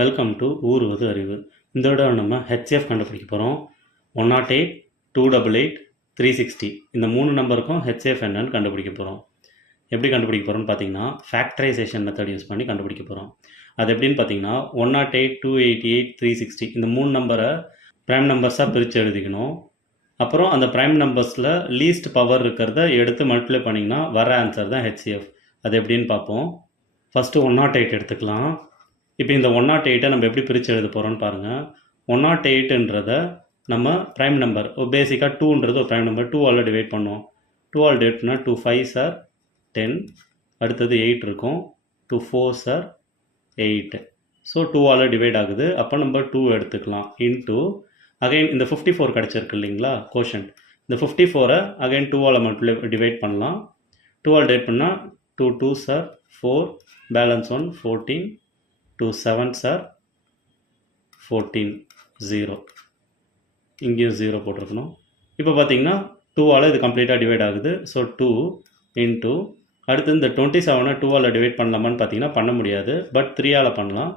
Welcome to ஊருவது அறிவு. இந்த விட நம்ம HCF கண்டுபிடிக்க போகிறோம். 108, 288, 360 இந்த 3 நம்பருக்கும் HCF என்னன்னு கண்டுபிடிக்க போகிறோம். எப்படி கண்டுபிடிக்க போகிறோம்னு பார்த்தீங்கன்னா ஃபேக்டரைசேஷன் மெத்தட் யூஸ் பண்ணி கண்டுபிடிக்க போகிறோம். அது எப்படின்னு பார்த்தீங்கன்னா 108, 288, 360 இந்த 3 நம்பரை ப்ரைம் நம்பர்ஸாக பிரித்து எழுதிக்கணும். அப்புறம் அந்த ப்ரைம் நம்பர்ஸில் லீஸ்ட் பவர் இருக்கிறத எடுத்து மல்டிப்ளை பண்ணிங்கன்னா வர ஆன்சர் தான் HCF. அது எப்படின்னு பார்ப்போம். ஃபஸ்ட்டு 108 எடுத்துக்கலாம். இப்போ இந்த 108 நம்ம எப்படி பிரித்து எழுத போகிறோம்னு பாருங்கள். 108ன்றத நம்ம ப்ரைம் நம்பர் பேசிக்காக 2ன்றது ஒரு ப்ரைம் நம்பர். 2ஆல் டிவைட் பண்ணுவோம். 2ஆல் டிவைட் பண்ணால் 2 5s are 10, அடுத்தது 8 இருக்கும். 2 4s are 8. ஸோ 2ஆல் டிவைட் ஆகுது. அப்போ நம்ம 2 எடுத்துக்கலாம். இன்ட்டு அகைன் இந்த 54 கிடச்சிருக்கு இல்லைங்களா கோஷன்ட். இந்த 54-ஐ அகைன் 2ஆல் மல்டிப்ளை டிவைட் பண்ணலாம். 2ஆல் டிவைட் பண்ணால் 2 2s are 4, balance 1 14, 2 7s are 14, 0. இங்கேயும் 0 போட்டிருக்கணும். இப்போ பார்த்தீங்கன்னா 2ஆல் இது கம்ப்ளீட்டாக டிவைட் ஆகுது. ஸோ 2 இன்ட்டு அடுத்து இந்த 27-ஐ 2ஆல் டிவைட் பண்ணலாமான்னு பார்த்தீங்கன்னா பண்ண முடியாது. பட் 3ஆல் பண்ணலாம்.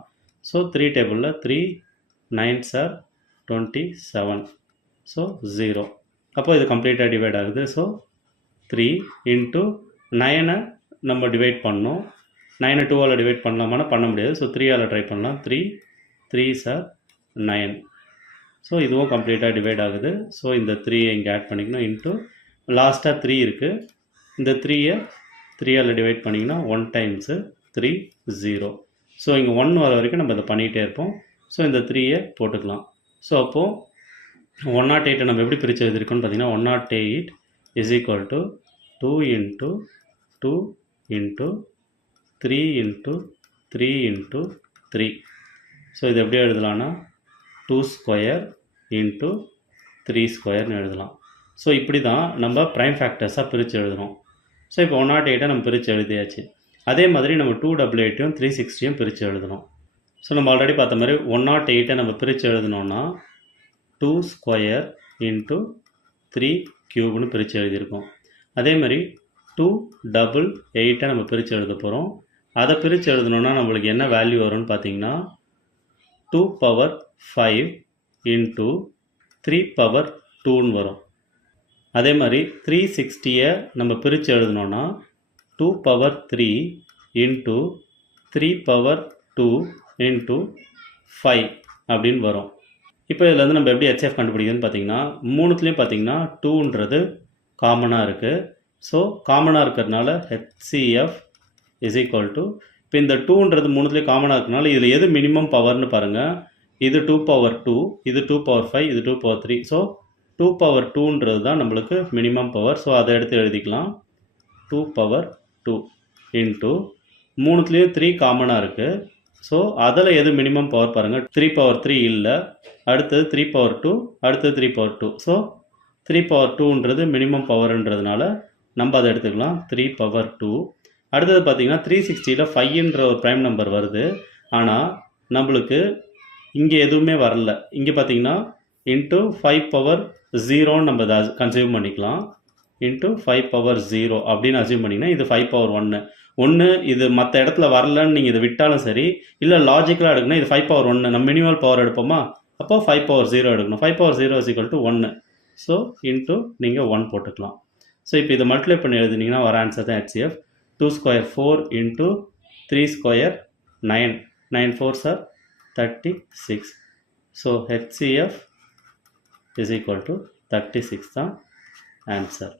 ஸோ 3 டேபிளில் 3 9s are 27. ஸோ 0. அப்போ இது கம்ப்ளீட்டாக டிவைட் ஆகுது. ஸோ 3 இன்ட்டு 9-ஐ நம்ம டிவைட் பண்ணோம். 9-ஐ 2ஆல் டிவைட் பண்ணலாமான்னா பண்ண முடியாது. ஸோ 3ஆல் ட்ரை பண்ணலாம். 3 3s are 9. ஸோ இதுவும் கம்ப்ளீட்டாக டிவைட் ஆகுது. ஸோ இந்த 3-ஐ இங்கே ஆட் பண்ணிக்கணும். இன்ட்டு லாஸ்ட்டாக 3 இருக்குது. இந்த 3-ஐ 3ஆல் டிவைட் பண்ணிங்கன்னா 1 டைம்ஸு 3 0. ஸோ இங்கே 1 வர வரைக்கும் நம்ம இதை பண்ணிகிட்டே இருப்போம். ஸோ இந்த 3-ஐ போட்டுக்கலாம். ஸோ அப்போது 108-ஐ நம்ம எப்படி பிரித்து எழுதிருக்கோம்னு பார்த்தீங்கன்னா 108 is equal to 2 into 2 into 3 into 3 into 3. So இது எப்படி எழுதலாம்னா 2 ஸ்கொயர் இன்ட்டு 3 ஸ்கொயர்னு எழுதலாம். ஸோ இப்படி தான் நம்ம ப்ரைம் ஃபேக்டர்ஸாக பிரித்து எழுதுகிறோம். ஸோ இப்போ 108-ஐ நம்ம பிரித்து எழுதியாச்சு. அதே மாதிரி நம்ம 288-ஐயும் 360-யும் பிரித்து எழுதணும். ஸோ நம்ம ஆல்ரெடி பார்த்த மாதிரி 108-ஐ நம்ம பிரித்து எழுதணும்னா 2 ஸ்கொயர் இன்ட்டு 3 க்யூப்னு பிரித்து எழுதியிருக்கோம். அதே மாதிரி 288-ஐ நம்ம பிரித்து எழுத போகிறோம். அதை பிரித்து எழுதணுன்னா நம்மளுக்கு என்ன வேல்யூ வரும்னு பார்த்தீங்கன்னா 2 power 5 இன்ட்டு 3 power 2ன்னு வரும். அதே மாதிரி 360-ஐ நம்ம பிரித்து எழுதணுன்னா 2 power 3 இன்ட்டு 3 power 2 இன்ட்டு 5 அப்படின்னு வரும். இப்போ இதில் வந்து நம்ம எப்படி HCF கண்டுபிடிக்கிறதுன்னு பார்த்தீங்கன்னா மூணுத்துலேயும் பார்த்தீங்கன்னா 2ன்றது காமனாக இருக்குது. ஸோ காமனாக இருக்கிறதுனால HCF is equal to இப்போ இந்த 2ன்றது மூணுத்துலேயும் காமனாக இருக்கிறதுனால இதில் எது மினிமம் பவர்னு பாருங்கள். இது 2 power 2, இது 2 power 5, இது 2 power 3. ஸோ 2 power 2ன்றது தான் நம்மளுக்கு மினிமம் பவர். ஸோ அதை எடுத்து எழுதிக்கலாம். 2 power 2 இன்ட்டு மூணுத்துலேயும் 3 காமனாக இருக்குது. ஸோ அதில் எது மினிமம் பவர் பாருங்கள். 3 power 3 இல்லை, அடுத்தது 3 power 2, அடுத்தது 3 power 2. ஸோ 3 power 2ன்றது மினிமம் பவர்ன்றதுனால நம்ம அதை எடுத்துக்கலாம். 3 power 2. அடுத்தது பார்த்தீங்கன்னா 360-ல் 5ன்ற ஒரு ப்ரைம் நம்பர் வருது. ஆனால் நம்மளுக்கு இங்கே எதுவுமே வரல. இங்கே பார்த்தீங்கன்னா இன்ட்டு 5 power 0ன்னு நம்ம அதை கன்சியூம் பண்ணிக்கலாம். இன்ட்டு 5 power 0 அப்படின்னு அசியூம் பண்ணிங்கன்னா இது 5 power 1. இது மற்ற இடத்துல வரலன்னு நீங்கள் இதை விட்டாலும் சரி, இல்லை லாஜிக்கலாக எடுக்கணும். இது 5 power 1 நம்ம மினிமல் பவர் எடுப்போமா, அப்போ 5 power 0 எடுக்கணும். 5 power 0 is equal to 1. So into நீங்கள் 1 போட்டுக்கலாம். ஸோ இப்போ இதை மல்டிப்ளை பண்ணி எழுதுனீங்கன்னா வர ஆன்சர் தான் HCF. 2 square 4 into 3 square 9. 9 4s are 36. So HCF is equal to 36 தான் ஆன்சர்.